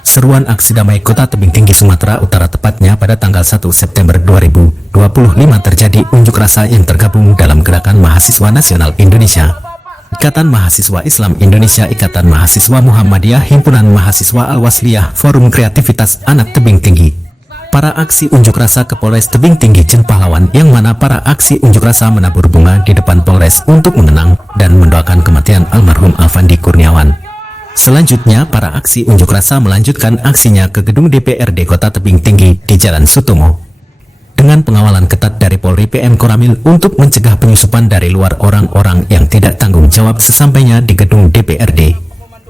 Seruan aksi damai Kota Tebing Tinggi, Sumatera Utara, tepatnya pada tanggal 1 September 2025 terjadi unjuk rasa yang tergabung dalam Gerakan Mahasiswa Nasional Indonesia, Ikatan Mahasiswa Islam Indonesia, Ikatan Mahasiswa Muhammadiyah, Himpunan Mahasiswa Al-Wasliyah, Forum Kreativitas Anak Tebing Tinggi. Para aksi unjuk rasa ke Polres Tebing Tinggi Jen Pahlawan, yang mana para aksi unjuk rasa menabur bunga di depan Polres untuk mengenang dan mendoakan kematian almarhum Alfandi Kurniawan. Selanjutnya, para aksi unjuk rasa melanjutkan aksinya ke gedung DPRD Kota Tebing Tinggi di Jalan Sutomo. Dengan pengawalan ketat dari Polri PM Koramil untuk mencegah penyusupan dari luar orang-orang yang tidak tanggung jawab. Sesampainya di gedung DPRD,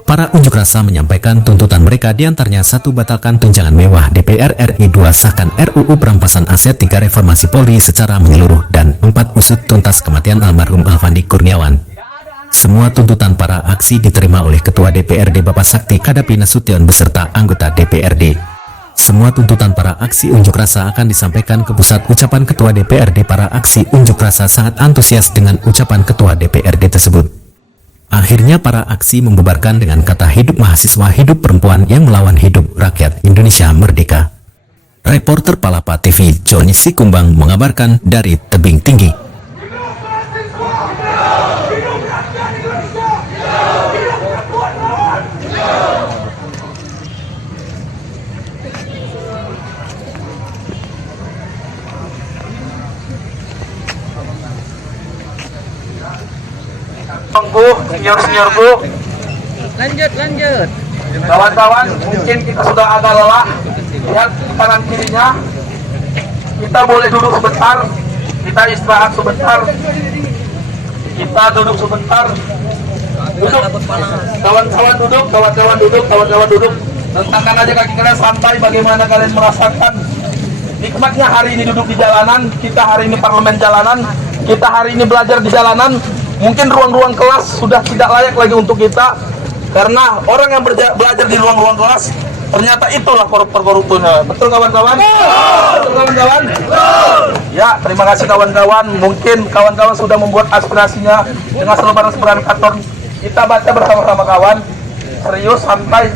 para unjuk rasa menyampaikan tuntutan mereka, diantaranya 1. Batalkan tunjangan mewah DPR RI, 2. Sahkan RUU perampasan aset, 3. Reformasi Polri secara menyeluruh, dan 4. Usut tuntas kematian almarhum Alfandi Kurniawan. Semua tuntutan para aksi diterima oleh Ketua DPRD Bapak Sakti Kadapi Nasution beserta anggota DPRD. Semua tuntutan para aksi unjuk rasa akan disampaikan ke pusat. Ucapan Ketua DPRD. Para aksi unjuk rasa sangat antusias dengan ucapan Ketua DPRD tersebut. Akhirnya para aksi membubarkan dengan kata hidup mahasiswa, hidup perempuan yang melawan, hidup rakyat Indonesia merdeka. Reporter Palapa TV Joni Sikumbang mengabarkan dari Tebing Tinggi. Bu, senior Bu, lanjut kawan-kawan, mungkin kita sudah agak lelah. Lihat kanan kirinya, kita boleh duduk sebentar, kita istirahat sebentar, kita duduk sebentar, duduk, kawan-kawan duduk, kawan-kawan duduk, rentangkan aja kaki kalian santai. Bagaimana kalian merasakan nikmatnya hari ini duduk di jalanan? Kita hari ini parlemen jalanan, kita hari ini belajar di jalanan. Mungkin ruang-ruang kelas sudah tidak layak lagi untuk kita, karena orang yang belajar di ruang-ruang kelas ternyata itulah koruptornya. Betul kawan-kawan? Betul kawan-kawan? Ya, terima kasih kawan-kawan. Mungkin kawan-kawan sudah membuat aspirasinya dengan selebaran-selebaran kantor. Kita baca bersama-sama kawan. Serius, santai.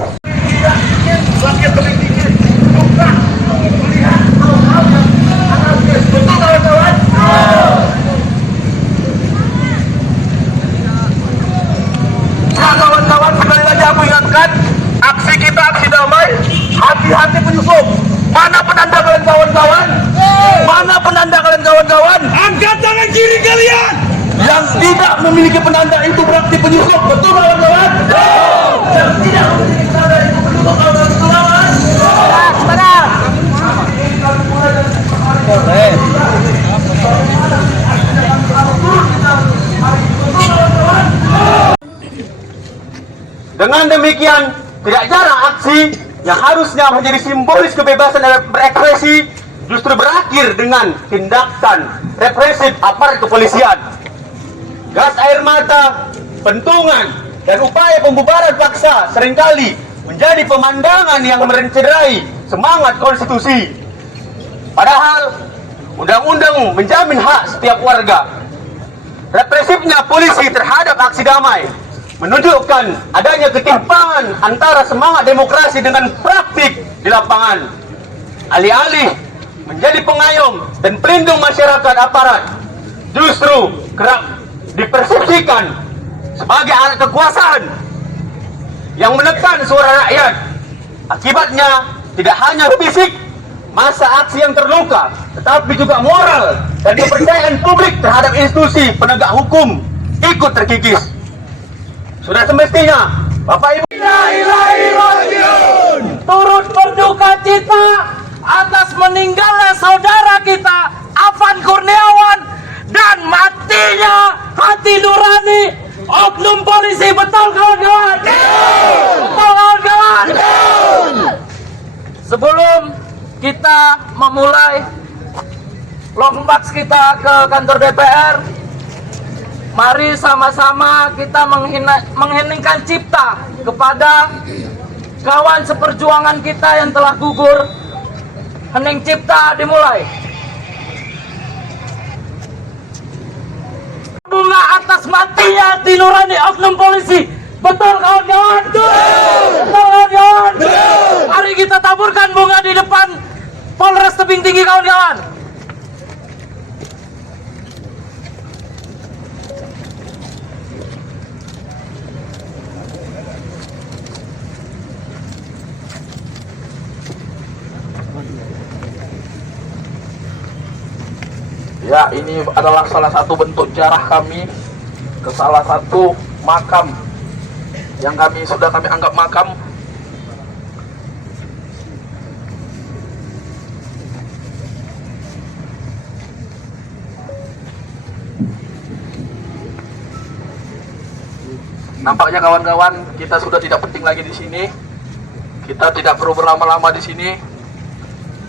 Betul kawan-kawan? Kawan-kawan, sekali lagi aku ingatkan, aksi kita aksi damai, hati-hati penyusup. Mana penanda kalian kawan-kawan? Mana penanda kalian kawan-kawan? angkat tangan kiri kalian. Yang tidak memiliki penanda itu berarti penyusup. Betul kawan-kawan? Yang tidak memiliki penanda itu penyusup. Betul kawan? Dengan demikian, tidak jarang aksi yang harusnya menjadi simbolis kebebasan dan berekspresi justru berakhir dengan tindakan represif aparat kepolisian. Gas air mata, pentungan, dan upaya pembubaran paksa seringkali menjadi pemandangan yang mencederai semangat konstitusi. Padahal, undang-undang menjamin hak setiap warga. Represifnya polisi terhadap aksi damai menunjukkan adanya ketimpangan antara semangat demokrasi dengan praktik di lapangan. Alih-alih menjadi pengayom dan pelindung masyarakat, aparat justru kerap dipersepsikan sebagai alat kekuasaan yang menekan suara rakyat. Akibatnya tidak hanya fisik masa aksi yang terluka, tetapi juga moral dan kepercayaan publik terhadap institusi penegak hukum ikut terkikis. Sudah semestinya Bapak Ibu Turut berduka cita atas meninggalnya saudara kita Alfandi Kurniawan dan matinya hati nurani oknum polisi. Betul kawan-kawan? Betul kawan-kawan? Sebelum kita memulai long march kita ke kantor DPR, mari sama-sama kita mengheningkan cipta kepada kawan seperjuangan kita yang telah gugur. Hening cipta dimulai. Bunga atas matinya hati nurani oknum polisi Betul kawan-kawan? Betul kawan-kawan? Mari kita taburkan bunga di depan Polres Tebing Tinggi kawan-kawan. Ya, ini adalah salah satu bentuk jarah kami ke salah satu makam yang sudah kami anggap makam. Nampaknya kawan-kawan, kita sudah tidak penting lagi di sini. Kita tidak perlu berlama-lama di sini.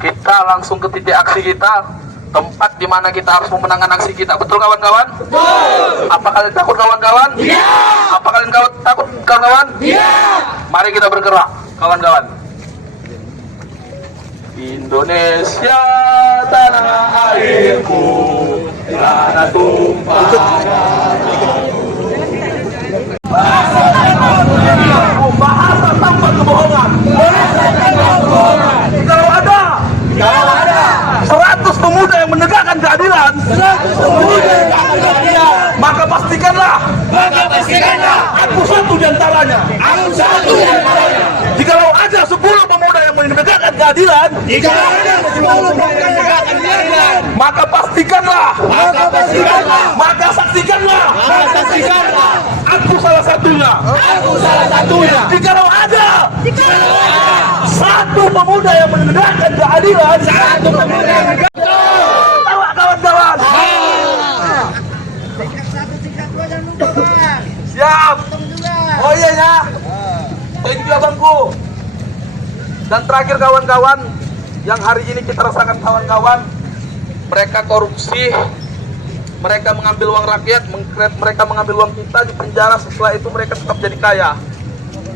Kita langsung ke titik aksi kita, tempat di mana kita harus memenangkan aksi kita. Betul kawan-kawan? Betul. Apa kalian takut kawan-kawan? Iya. Apa kalian takut kawan-kawan? Iya. Mari kita bergerak kawan-kawan. Indonesia tanah airku, tanah tumpah bahasa tanpa kebohongan. Kalau ada 100 pemuda yang menegakkan keadilan, maka pastikanlah aku satu di antaranya. Jikalau ada 10 pemuda yang menegakkan keadilan, maka pastikanlah, maka saksikanlah, aku salah satunya. Jikalau ada 1 pemuda yang menegakkan keadilan, tawa kawan-kawan. Siap. Oh iya ya. Thank you abangku. Dan terakhir kawan-kawan, yang hari ini kita rasakan kawan-kawan, mereka korupsi, mereka mengambil uang rakyat, mereka mengambil uang kita di penjara, setelah itu mereka tetap jadi kaya.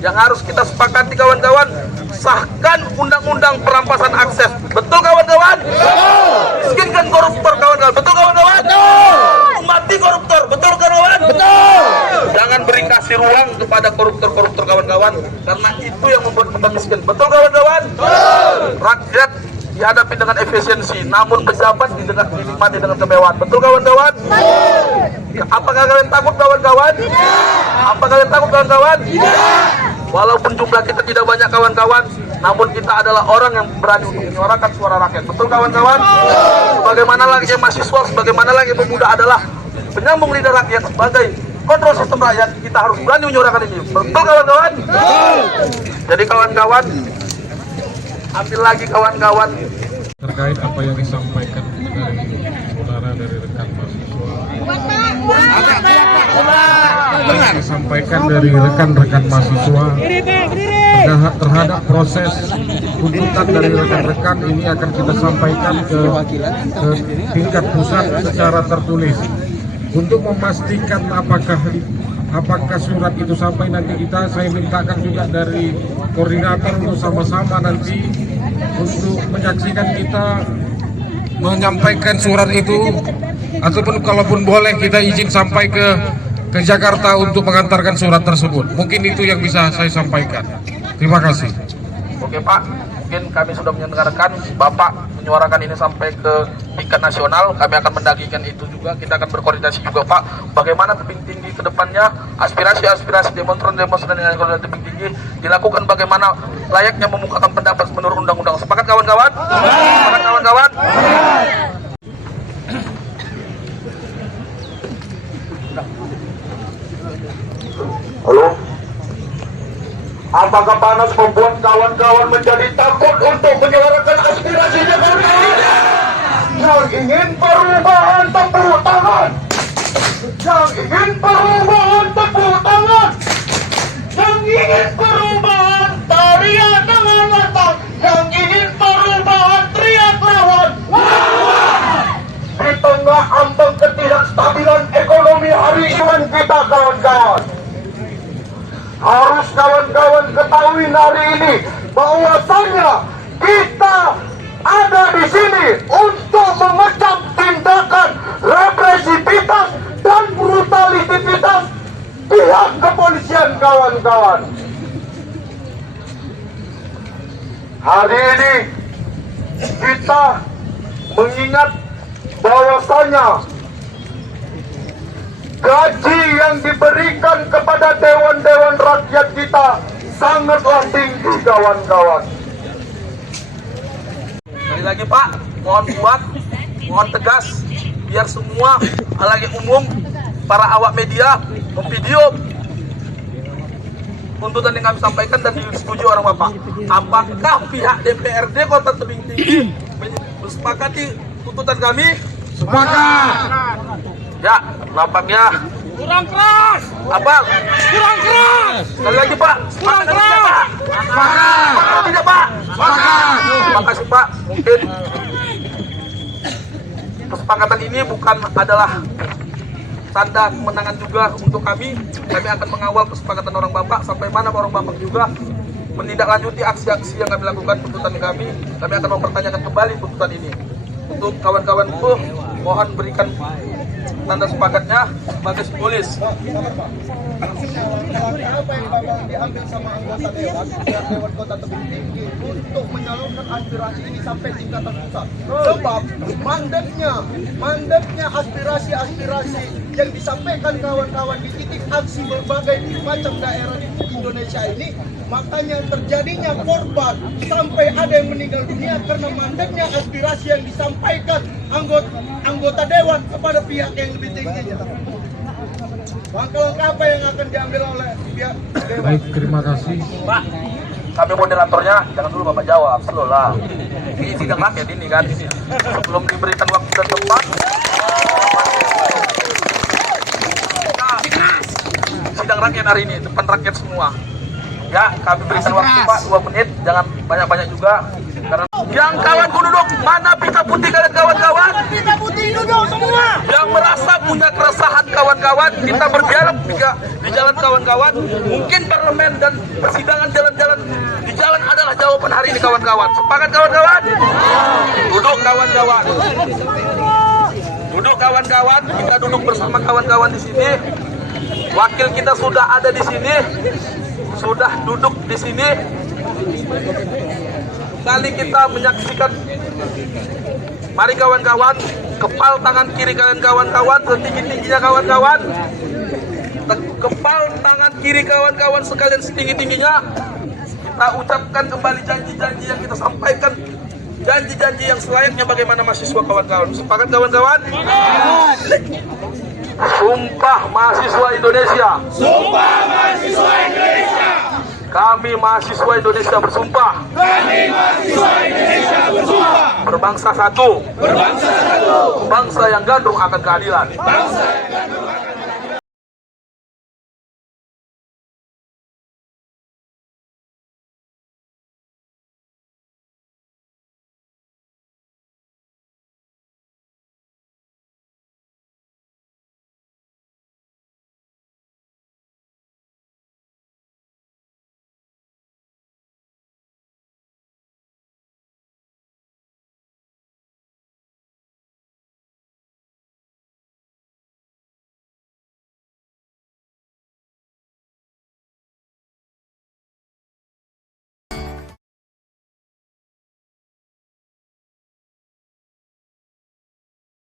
Yang harus kita sepakati kawan-kawan, sahkan undang-undang perampasan akses. Betul kawan-kawan? Miskinkan koruptor kawan-kawan. Betul kawan-kawan? Mati koruptor. Betul kawan-kawan? Betul. Jangan beri kasih ruang kepada koruptor-koruptor kawan-kawan, karena itu yang membuat kita miskin. Betul kawan-kawan? Rakyat dihadapi dengan efisiensi, namun pejabat dinikmati dengan kemewahan. Betul kawan-kawan? Apakah kalian takut kawan-kawan? Apa kalian takut kawan-kawan? Walaupun jumlah kita tidak banyak kawan-kawan, namun kita adalah orang yang berani untuk menyuarakan suara rakyat. Betul kawan-kawan? Sebagaimana lagi mahasiswa, sebagaimana lagi pemuda adalah penyambung lidah rakyat, sebagai kontrol sistem rakyat, kita harus berani menyuarakan ini. Betul kawan-kawan? Jadi kawan-kawan, ambil lagi kawan-kawan. Terkait apa yang disampaikan dari saudara dari rekan mahasiswa, yang disampaikan dari rekan-rekan mahasiswa terhadap proses tuntutan dari rekan-rekan ini akan kita sampaikan ke tingkat pusat secara tertulis untuk memastikan apakah surat itu sampai. Nanti saya mintakan juga dari koordinator untuk sama-sama nanti untuk menyaksikan kita menyampaikan surat itu, ataupun kalaupun boleh kita izin sampai ke Jakarta untuk mengantarkan surat tersebut. Mungkin itu yang bisa saya sampaikan. Terima kasih. Oke Pak, mungkin kami sudah mendengarkan Bapak menyuarakan ini sampai ke tingkat nasional. Kami akan mendagikan itu juga. Kita akan berkoordinasi juga Pak, bagaimana Tebing Tinggi ke depannya, aspirasi-aspirasi demonstran dengan koordinasi Tebing Tinggi dilakukan, bagaimana layaknya memukakan pendapat menurut undang-undang. Sepakat kawan-kawan? Sepakat kawan-kawan? Halo? Apakah panas membuat kawan-kawan menjadi takut untuk menyuarakan aspirasinya kawan-kawan? Yang ingin perubahan tepuk tangan. Yang ingin perubahan tepuk tangan. Yang ingin perubahan teriak dengan lantang. Yang ingin perubahan teriak lawan. Di tengah ambang ketidakstabilan ekonomi hari ini kita kawan-kawan, harus kawan-kawan ketahui hari ini bahwasanya kita ada di sini untuk mengecam tindakan represivitas dan brutalitas pihak kepolisian. kawan-kawan, hari ini kita mengingat bahwasanya gaji yang diberikan kepada dewan-dewan rakyat kita sangatlah tinggi, kawan-kawan. Sekali lagi Pak, mohon kuat, mohon tegas, biar semua halayak umum, para awak media memvideo tuntutan yang kami sampaikan dan disetujui orang Bapak. Apakah pihak DPRD Kota Tebing Tinggi mensepakati tuntutan kami? Sepakat. Ya, nampaknya Kurang keras! apa? Kurang keras! Sekali lagi Pak, Kurang sepakat keras! tidak Pak? Sepakat tidak Pak? Sepakat. Terima kasih Pak. Mungkin kesepakatan ini bukan adalah tanda kemenangan juga untuk kami. Kami akan mengawal kesepakatan orang Bapak sampai mana orang Bapak juga menindaklanjuti aksi-aksi yang kami lakukan tuntutan kami. Kami akan mempertanyakan kembali tuntutan ini. Untuk kawan-kawanku, mohon berikan tanda sepakatnya sebagai simbolis. Apa yang bakal diambil sama anggota Dewan Kota Tebing Tinggi untuk menyalurkan aspirasi ini sampai tingkatan pusat? Sebab mandatnya aspirasi-aspirasi yang disampaikan kawan-kawan di titik aksi berbagai macam daerah di Indonesia ini, makanya terjadinya korban sampai ada yang meninggal dunia karena mandatnya aspirasi yang disampaikan anggota dewan kepada pihak yang lebih tingginya. Langkah-langkah apa yang akan diambil oleh pihak dewan? Baik, terima kasih. Pak, kami moderatornya, jangan dulu Bapak jawab, slow lah. Ini sidang rakyat ini kan, sebelum diberikan waktu dan tempat. Sidang rakyat hari ini, depan rakyat semua. Ya, kami berikan waktu Pak 2 menit, jangan banyak-banyak juga. Karena yang kawanku duduk, mana pita putih kalian kawan-kawan? Kita putih duduk semua! Yang merasa punya keresahan kawan-kawan, kita berdialog di jalan kawan-kawan. Mungkin parlemen dan persidangan jalan-jalan di jalan adalah jawaban hari ini kawan-kawan. Sepakat kawan-kawan? Duduk kawan-kawan. Duduk kawan-kawan, kita duduk bersama kawan-kawan di sini. Wakil kita sudah ada di sini, sudah duduk di sini. Kali kita menyaksikan, mari kawan-kawan, kepal tangan kiri kalian kawan-kawan, setinggi-tingginya kawan-kawan. Kepal tangan kiri kawan-kawan sekalian setinggi-tingginya. Kita ucapkan kembali janji-janji yang kita sampaikan, janji-janji yang selayaknya bagaimana mahasiswa kawan-kawan. Sepakat kawan-kawan? Sumpah mahasiswa Indonesia. Sumpah mahasiswa Indonesia! Kami mahasiswa Indonesia bersumpah. Kami mahasiswa Indonesia bersumpah! Berbangsa satu. Berbangsa satu! Bangsa yang gandrung akan keadilan. Bangsa yang